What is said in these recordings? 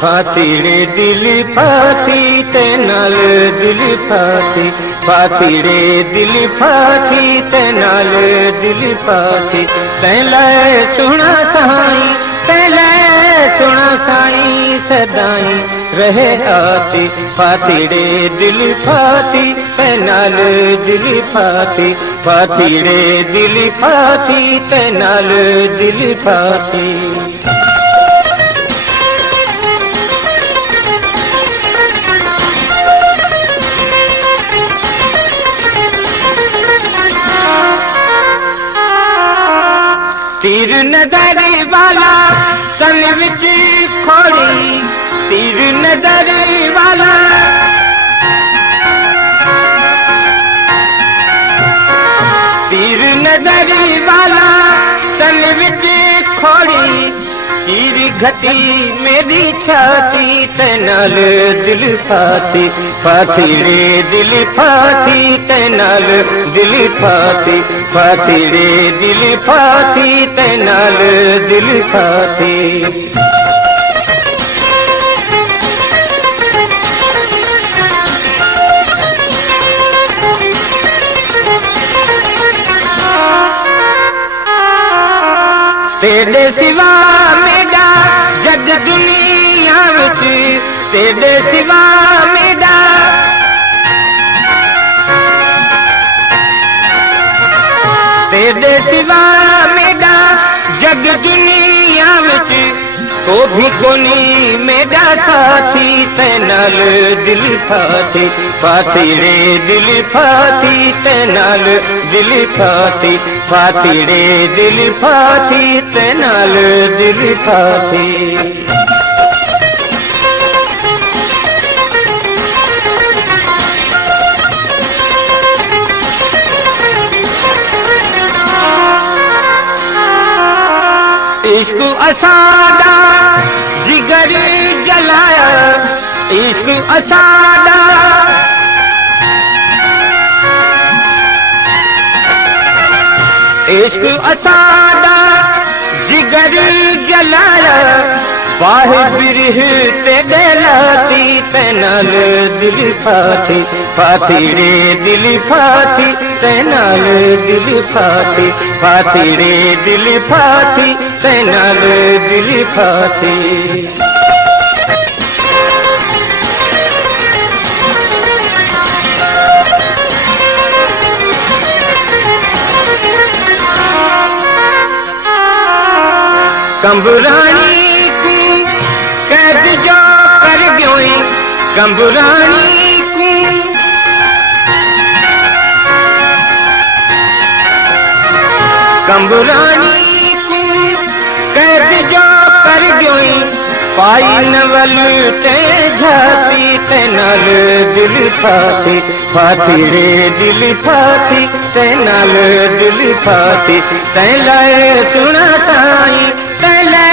फातीड़े दिल फाती ते नाल दिल फाती, फातीड़े दिल फाती ते नाल दिल फाती। तैला सुना साई, तैला सुना साई सदाई रहे आती। फातीड़े दिल फाती ते नाल दिल फाती, फातीड़े दिल फाती ते नाल दिल फाती। तीर नजर वाला तन विच खोड़ी, तीर नजर वाला तीर नजर वाला तन विच खोड़ी। तीर घटी मेरी छाती ते नाल दिल फाती, फातीड़े दिल फाती ते नाल दिल फाती, फातीड़े दिल फाती ते नाल दिल फाती। तेरे सिवा मेरा जग दुनिया विच, तेरे सिवा मेरा तेरे सिवा मेरा जग दुनिया विच को भी कोनी मेरा साथी ते नाल दिल फाती। फातीड़े दिल फाती ते नाल दिल फाती, फातीड़े दिल फाती ते नाल दिल फाती। इश्क असादा जिगर जलाया, इश्क असादा इश्क असादा जिगर जलाया। बाहे बिरह ते गलाती ते नाल दिल फाती, फातीड़े दिल फाती ते नाल दिल फाती, फातीड़े दिल फाती ते नाल दिल फाती। कंबरानी को कैद जो कर गयोई, कंबरानी को कंबरानी को कैद जो कर गयोई। पाई नवल ते झाती ते नाल दिल फाती, फातीड़े दिल फाती ते नाल दिल फाती। तैला सुना साई, तैला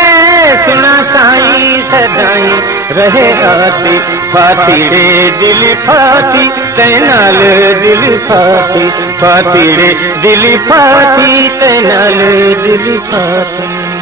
सुना साई सदाई रहे आती। फातीड़े दिल फाती ते नाल दिल फाती, फातीड़े दिल फाती ते नाल दिल फाती।